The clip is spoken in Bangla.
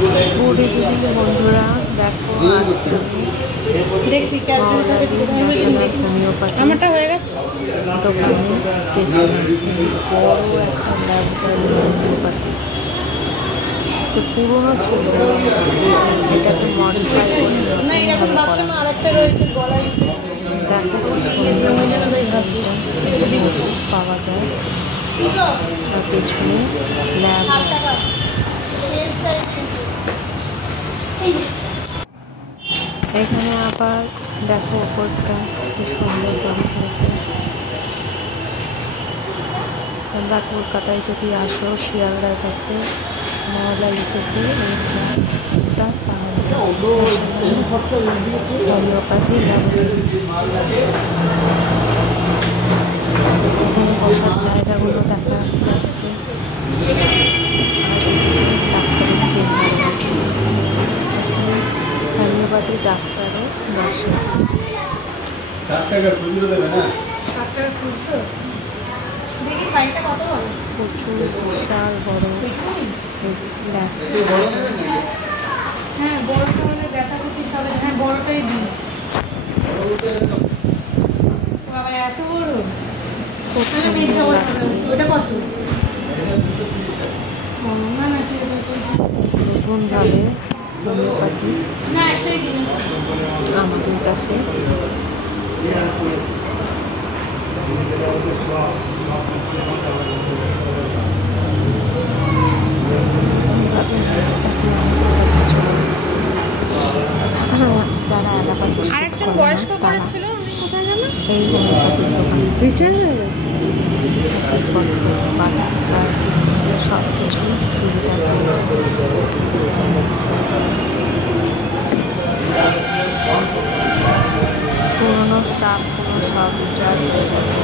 গুড ইভিনিং বন্ধুরা, দেখো আজকে দেখছি হোমিওপ্যাথি আমারটা হয়ে গেছে। দোকানে গেছিলাম। বড় একটা ল্যাবরেটরি হোমিওপ্যাথি পুরোনো ছিল, এটাকে মডিফাই করে না এরকম ভাবছো না, আরেকটা রয়েছে গলায়। দেখো ওষুধ পাওয়া যায়, আর পেছনে ল্যাব আছে। এখানে আবার দেখো ওপরটা কি সুন্দর তৈরি হয়েছে। তোমরা কলকাতায় যদি আসো শিয়ালদার কাছে মহলা ইচেতে এটা পাওয়া যায় হোমিওপ্যাথি ল্যাবরেটরি। এখানে বসার জায়গাগুলো দেখা যাচ্ছে, ডাক্তারের চেম্বার আছে, হোমিওপ্যাথি ডাক্তারও বসে। প্রচুর বিশাল বড় হ্যাঁ বড়টা হলে ব্যথা করতে হবে। হ্যাঁ বড়টাই দিন। এত বড় ওটা কত? নতুনভাবে হোমিওপ্যাথি আমাদের কাছে চলে এসছে। যারা অ্যালোপ্যাথি আরেকজন বয়স্ক করেছিল, উনি কোথায় গেল? এই হোমিওপ্যাথির দোকান রিটার্ন হয়ে গেছে। সব কিছু সুবিধা পেয়ে যায়। পুরোনো স্টাফগুলো সব রিটায়ার হয়ে গেছে।